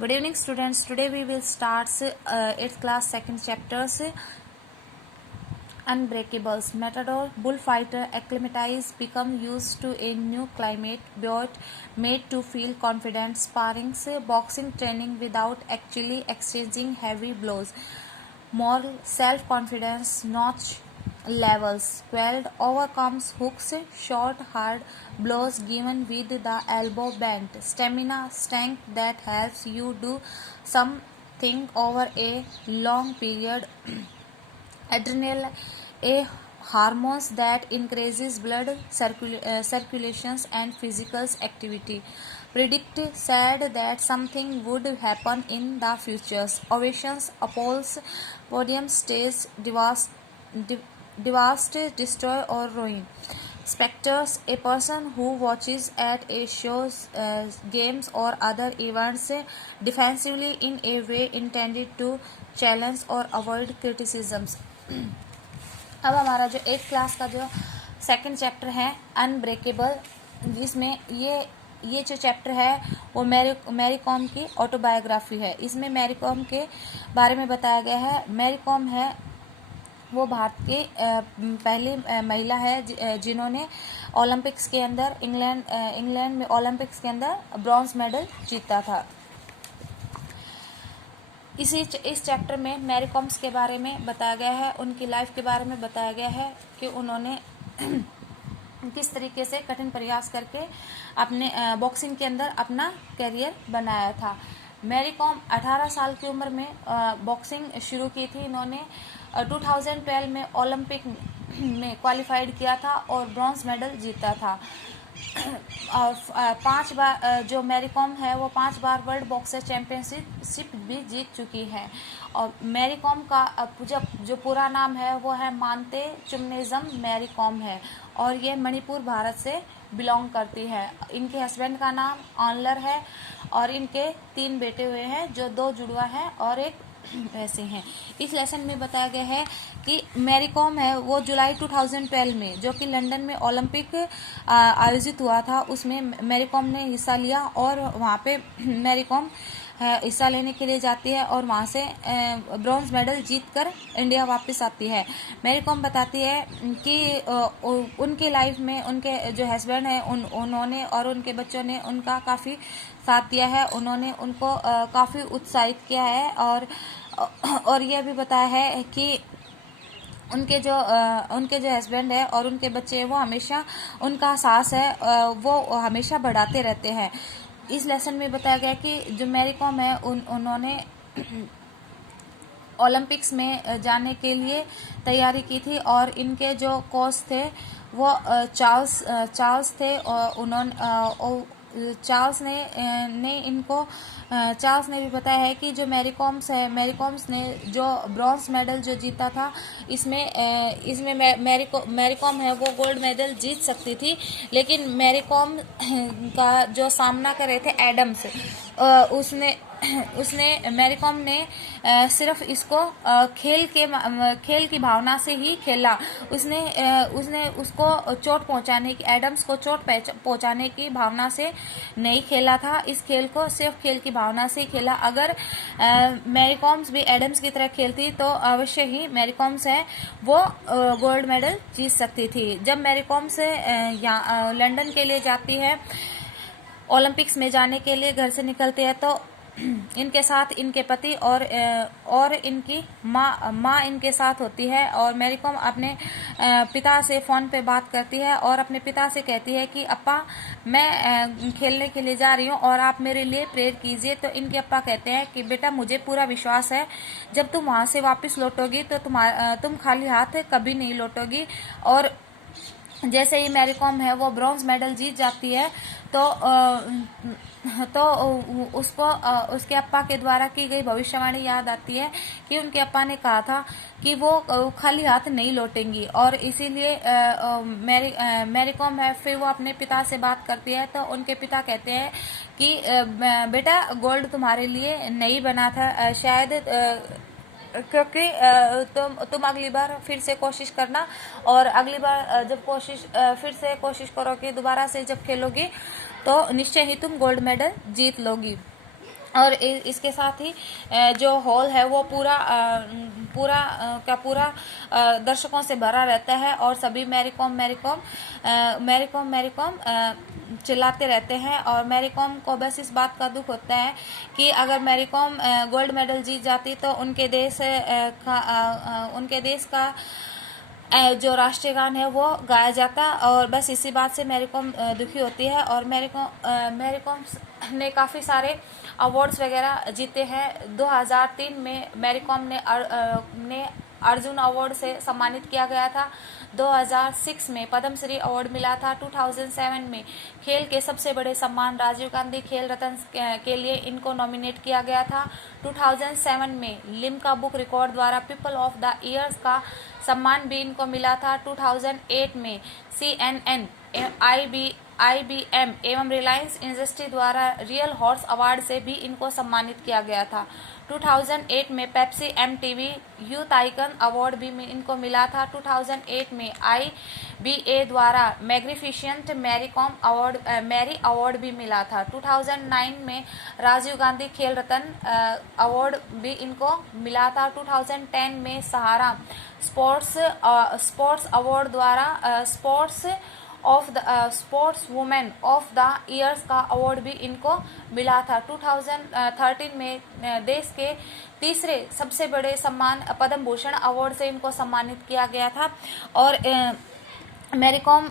Good evening, students. Today we will start 8th class second chapters. Unbreakables. Matador, bullfighter, acclimatize, become used to a new climate, but made to feel confident, sparrings, boxing training without actually exchanging heavy blows. Moral self-confidence, notch levels, quelled, overcomes hooks, short, hard blows given with the elbow bent. Stamina, strength that helps you do something over a long period. Adrenal, a hormones that increases blood circulations and physical activity. Predict, said that something would happen in the future. Ovations, applause, podium, stage, devastate, destroy or ruin. Spectators, a person who watches at a shows, games or other events defensively in a way intended to challenge or avoid criticisms. अब हमारा जो 8th class का जो second chapter है unbreakable, जिसमें ये जो chapter है वो मैरी कॉम की ऑटोबायोग्राफी है। इसमें मैरी कॉम के बारे में बताया गया है। मैरी कॉम है वो भारत की पहली महिला है जिन्होंने ओलंपिक्स के अंदर इंग्लैंड में ओलंपिक्स के अंदर ब्रॉन्ज मेडल जीता था। इस चैप्टर में मैरी कॉम्स के बारे में बताया गया है, उनकी लाइफ के बारे में बताया गया है कि उन्होंने किस तरीके से कठिन प्रयास करके अपने बॉक्सिंग के अंदर अपना करियर बनाया था। मैरी कॉम 18 साल की उम्र में बॉक्सिंग शुरू की थी। इन्होंने 2012 में ओलंपिक में क्वालिफाइड किया था और ब्रॉन्ज मेडल जीता था। 5 बार जो मैरी कॉम है वो 5 बार वर्ल्ड बॉक्सर चैंपियनशिप भी जीत चुकी है। और मैरी कॉम का जो पूरा नाम है वो है मानते चुमनेजम मैरी कॉम है और ये मणिपुर भारत से बिलोंग करती है। इनके हस्बैंड का नाम ऑनलर है और इनके 3 बेटे हुए हैं, जो 2 जुड़वा हैं और एक ऐसे हैं। इस लेसन में बताया गया है कि मैरी कॉम है वो जुलाई 2012 में, जो कि लंदन में ओलंपिक आयोजित हुआ था, उसमें मैरी कॉम ने हिस्सा लिया और वहाँ पे मैरी कॉम हिस्सा लेने के लिए जाती है और वहाँ से ब्रॉन्ज मेडल जीतकर इंडिया वापस आती है। मैरी कॉम बताती है कि उनके लाइफ में उनके जो हस्बैंड हैं उन्होंने और उनके बच्चों ने उनका काफ़ी साथ दिया है, उन्होंने उनको काफ़ी उत्साहित किया है और यह भी बताया है कि उनके जो हस्बैंड है और उनके बच्चे वो हमेशा उनका साहस है वो हमेशा बढ़ाते रहते हैं। इस लेसन में बताया गया कि जो मैरी कॉम है उन्होंने ओलंपिक्स में जाने के लिए तैयारी की थी और इनके जो कोच थे वो चार्ल्स थे और चार्ल्स ने भी बताया है कि जो मैरी कॉम्स ने जो ब्रॉन्ज मेडल जो जीता था इसमें मैरी कॉम है वो गोल्ड मेडल जीत सकती थी, लेकिन मैरी कॉम का जो सामना कर रहे थे एडम्स, उसने मैरी कॉम ने सिर्फ इसको खेल की भावना से ही खेला। उसने उसको चोट पहुंचाने की एडम्स को चोट पहुंचाने की भावना से नहीं खेला था। इस खेल को सिर्फ खेल की भावना से ही खेला। अगर मैरी कॉम्स भी एडम्स की तरह खेलती तो अवश्य ही मैरी कॉम्स है वो गोल्ड मेडल जीत सकती थी। जब मैरी कॉम्स यहाँ लंदन के लिए जाती है, ओलंपिक्स में जाने के लिए घर से निकलते हैं, तो इनके साथ इनके पति और इनकी माँ इनके साथ होती है और मैरी कॉम अपने पिता से फ़ोन पे बात करती है और अपने पिता से कहती है कि अप्पा मैं खेलने के लिए जा रही हूँ और आप मेरे लिए प्रेयर कीजिए। तो इनके अप्पा कहते हैं कि बेटा मुझे पूरा विश्वास है जब तुम वहाँ से वापस लौटोगी तो तुम खाली हाथ कभी नहीं लौटोगी। और जैसे ही मैरी कॉम है वो ब्रॉन्ज मेडल जीत जाती है तो उसको उसके अप्पा के द्वारा की गई भविष्यवाणी याद आती है कि उनके अप्पा ने कहा था कि वो खाली हाथ नहीं लौटेंगी। और इसीलिए मैरी कॉम है फिर वो अपने पिता से बात करती है तो उनके पिता कहते हैं कि बेटा गोल्ड तुम्हारे लिए नहीं बना था शायद, क्योंकि तुम अगली बार फिर से कोशिश करना और अगली बार जब फिर से कोशिश करोगी, दोबारा से जब खेलोगी तो निश्चय ही तुम गोल्ड मेडल जीत लोगी। और इसके साथ ही जो हॉल है वो पूरा का पूरा दर्शकों से भरा रहता है और सभी मैरी कॉम चिल्लाते रहते हैं। और मैरी कॉम को बस इस बात का दुख होता है कि अगर मैरी कॉम गोल्ड मेडल जीत जाती तो उनके देश का जो राष्ट्रीय गान है वो गाया जाता। और बस इसी बात से मैरी कॉम दुखी होती है। और मैरी कॉम ने काफ़ी सारे अवार्ड्स वगैरह जीते हैं। 2003 में मैरी कॉम ने अर्जुन अवार्ड से सम्मानित किया गया था। 2006 में पद्मश्री अवार्ड मिला था। 2007 में खेल के सबसे बड़े सम्मान राजीव गांधी खेल रत्न के लिए इनको नॉमिनेट किया गया था। 2007 में लिम्का बुक रिकॉर्ड द्वारा पीपल ऑफ द ईयर का सम्मान भी इनको मिला था। 2008 में CNN, IBM एवं रिलायंस इंडस्ट्री द्वारा रियल हॉर्स अवार्ड से भी इनको सम्मानित किया गया था। 2008 में Pepsi MTV youth icon award भी इनको मिला था। 2008 में IBA द्वारा मैग्निफिशेंट मैरी अवार्ड भी मिला था। 2009 में राजीव गांधी खेल रत्न अवार्ड भी इनको मिला था। 2010 में सहारा स्पोर्ट्स अवार्ड द्वारा sports women of the years का अवार्ड भी इनको मिला था। 2013 में देश के तीसरे सबसे बड़े सम्मान पद्म भूषण अवार्ड से इनको सम्मानित किया गया था। और मैरी कॉम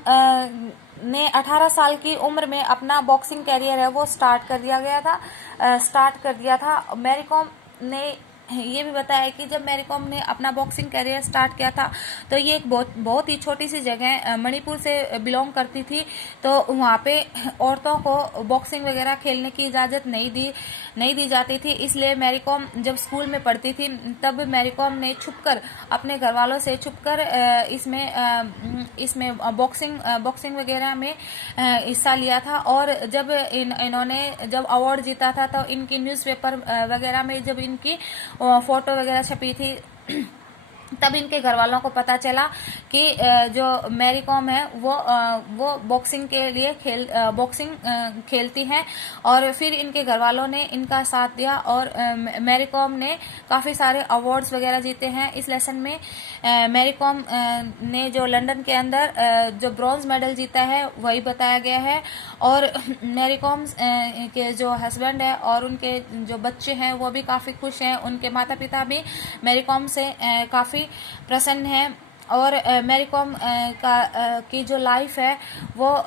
ने 18 साल की उम्र में अपना बॉक्सिंग कैरियर है वो स्टार्ट कर दिया था। मैरी कॉम ने ये भी बताया कि जब मैरी कॉम ने अपना बॉक्सिंग कैरियर स्टार्ट किया था तो ये एक बहुत ही छोटी सी जगह मणिपुर से बिलोंग करती थी। तो वहाँ पे औरतों को बॉक्सिंग वगैरह खेलने की इजाज़त नहीं दी जाती थी। इसलिए मैरी कॉम जब स्कूल में पढ़ती थी तब मैरी कॉम ने छुपकर अपने घर वालों से छुपकर इसमें बॉक्सिंग वगैरह में हिस्सा लिया था। और जब इन्होंने जब अवार्ड जीता था तो इनकी न्यूज़पेपर वगैरह में जब इनकी फोटो वगैरह छपी थी तब इनके घर वालों को पता चला कि जो मैरी कॉम है वो बॉक्सिंग के लिए खेलती हैं। और फिर इनके घर वालों ने इनका साथ दिया और मैरी कॉम ने काफ़ी सारे अवार्ड्स वगैरह जीते हैं। इस लेसन में मैरी कॉम ने जो लंदन के अंदर जो ब्रॉन्ज मेडल जीता है वही बताया गया है। और मैरी कॉम के जो हस्बैंड है और उनके जो बच्चे हैं वो भी काफ़ी खुश हैं। उनके माता पिता भी मैरी कॉम से काफ़ी प्रसन्न है। और मैरी कॉम की जो लाइफ है वो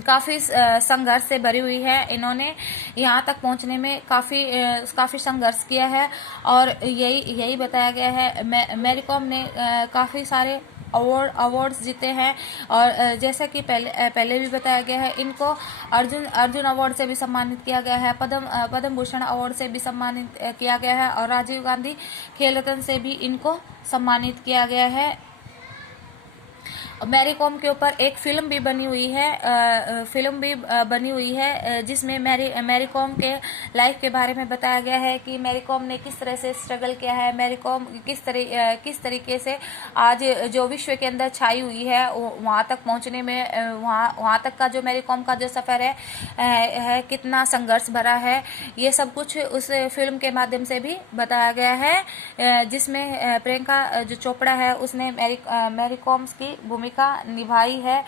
काफ़ी संघर्ष से भरी हुई है। इन्होंने यहाँ तक पहुँचने में काफ़ी संघर्ष किया है। और यही बताया गया है। मैरी कॉम ने काफ़ी सारे अवार्ड्स जीते हैं। और जैसा कि पहले भी बताया गया है इनको अर्जुन अवार्ड से भी सम्मानित किया गया है, पद्म भूषण अवार्ड से भी सम्मानित किया गया है और राजीव गांधी खेल रत्न से भी इनको सम्मानित किया गया है। मैरी कॉम के ऊपर एक फिल्म भी बनी हुई है जिसमें मैरी कॉम के लाइफ के बारे में बताया गया है कि मैरी कॉम ने किस तरह से स्ट्रगल किया है, मैरी कॉम किस तरीके से आज जो विश्व के अंदर छाई हुई है वहाँ तक पहुँचने में वहाँ तक का जो मैरी कॉम का जो सफ़र है कितना संघर्ष भरा है। ये सब कुछ उस फिल्म के माध्यम से भी बताया गया है जिसमें प्रियंका जो चोपड़ा है उसने मैरी कॉम की भूमिका निभाई है।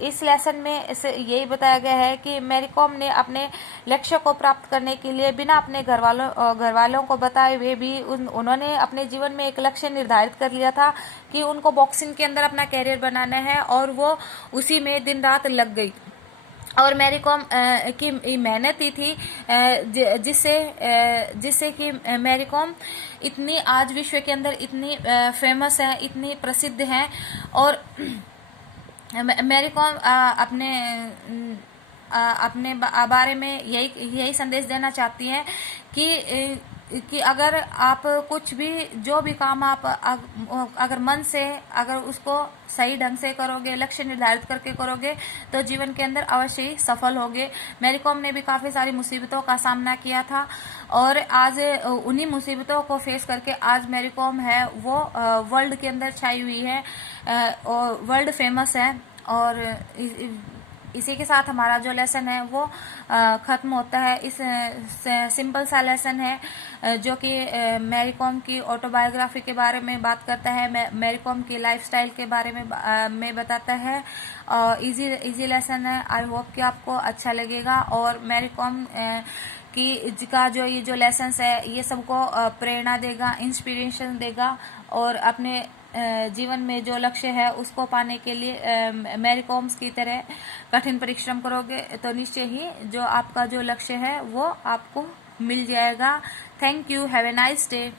इस लेसन में यही बताया गया है कि मैरी कॉम ने अपने लक्ष्य को प्राप्त करने के लिए बिना अपने घर वालों को बताए हुए भी उन्होंने अपने जीवन में एक लक्ष्य निर्धारित कर लिया था कि उनको बॉक्सिंग के अंदर अपना कैरियर बनाना है और वो उसी में दिन रात लग गई। और मैरी कॉम की मेहनत ही थी जिससे कि मैरी कॉम इतनी आज विश्व के अंदर इतनी फेमस है, इतनी प्रसिद्ध है। और मैरी कॉम अपने बारे में यही संदेश देना चाहती हैं कि अगर आप कुछ भी जो भी काम आप अगर मन से अगर उसको सही ढंग से करोगे, लक्ष्य निर्धारित करके करोगे तो जीवन के अंदर अवश्य ही सफल होगे। मैरी कॉम ने भी काफ़ी सारी मुसीबतों का सामना किया था और आज उन्हीं मुसीबतों को फेस करके आज मैरी कॉम है वो वर्ल्ड के अंदर छाई हुई है और वर्ल्ड फेमस है। और इसी के साथ हमारा जो लेसन है वो ख़त्म होता है। इस सिंपल सा लेसन है जो कि मैरी कॉम की ऑटोबायोग्राफी के बारे में बात करता है, मैरी कॉम की लाइफस्टाइल के बारे में बताता है। इजी लेसन है। आई होप कि आपको अच्छा लगेगा और मैरी कॉम का जो लेसन्स है ये सबको प्रेरणा देगा, इंस्पिरेशन देगा और अपने जीवन में जो लक्ष्य है उसको पाने के लिए मैरी कॉम्स की तरह कठिन परिश्रम करोगे तो निश्चय ही जो आपका जो लक्ष्य है वो आपको मिल जाएगा। Thank you. Have a nice day.